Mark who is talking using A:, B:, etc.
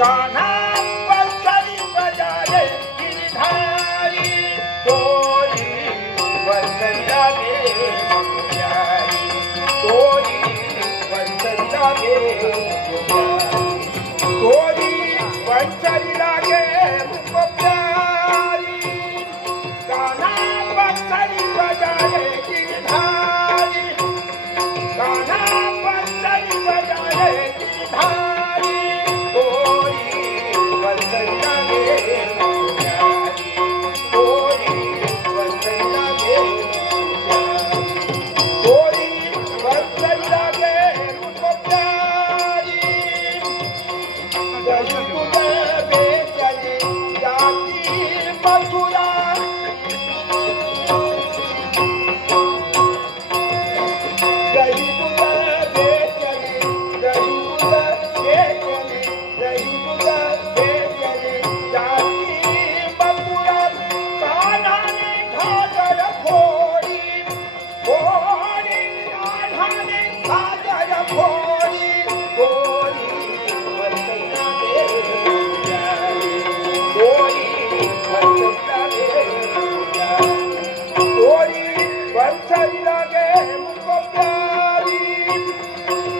A: कान्हा बंसरी बजाए गिरधारी तोरी 我要这